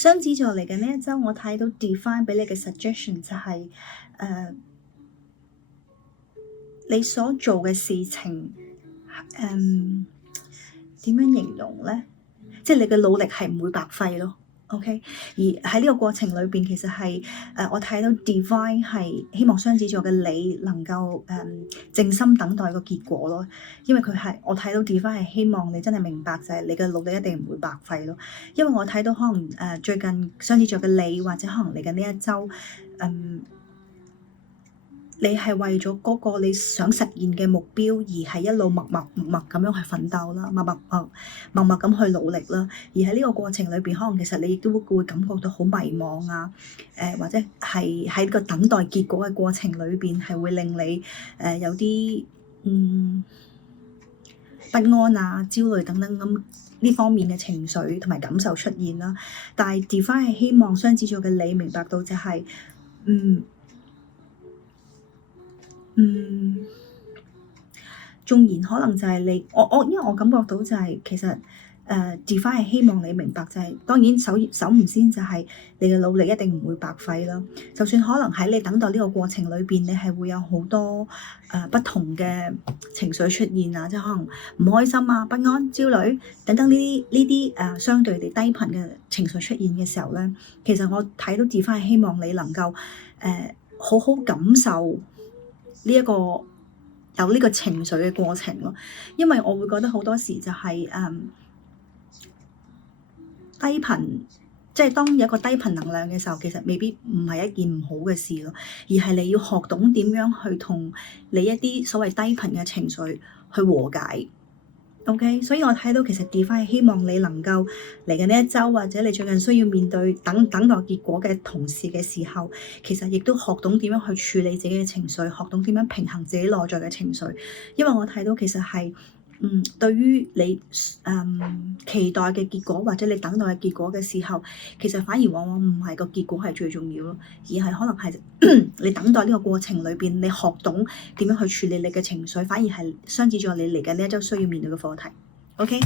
雙子座嚟緊呢一週，我睇到 Divine 俾你嘅 suggestion 就係、你所做嘅事情，點樣形容咧？即係你嘅努力係唔會白費咯。OK，而喺呢個過程裏邊，其實係我睇到 Divine 係希望雙子座嘅你能夠靜心等待個結果咯，因為我睇到 Divine 係希望你真係明白就係你嘅努力一定唔會白費咯，因為我睇到可能最近雙子座嘅你或者可能嚟緊呢一週你係為咗嗰個你想實現嘅目標而係一路默默咁樣去奮鬥啦，默默咁去努力啦。而喺呢個過程裏邊，可能其實你亦都會感覺到好迷茫啊，或者係喺個等待結果嘅過程裏邊係會令你有啲不安啊、焦慮等等咁呢方面嘅情緒同埋感受出現啦。但係 Divine 係希望雙子座嘅你明白到就係縱然可能就係你，因為我感覺到就係、其實Divine 係希望你明白就係、當然首唔先就係你嘅努力一定唔會白費啦。就算可能喺你等待呢個過程裏邊，你係會有好多不同嘅情緒出現啊，即係可能唔開心啊、不安、焦慮等等呢啲相對地低頻嘅情緒出現嘅時候咧，其實我睇到 Divine 係希望你能夠好好感受呢一個有呢個情緒嘅過程咯，因為我會覺得好多時就係低頻，即係當有一個低頻能量嘅時候，其實未必唔係一件唔好嘅事咯，而係你要學懂點樣去同你一啲所謂低頻嘅情緒去和解。OK，所以我睇到其實 Divine 希望你能夠嚟緊呢一週，或者你最近需要面對等待結果嘅同事嘅時候，其實亦都學懂點樣去處理自己嘅情緒，學懂點樣平衡自己內在嘅情緒。因為我睇到其實係對於你期待嘅結果或者你等待嘅結果嘅時候，其實反而往往唔係個結果係最重要咯，而係可能係你等待呢個過程裏邊，你學懂點樣去處理你嘅情緒，反而係雙子座你嚟緊呢一週需要面對嘅課題。OK。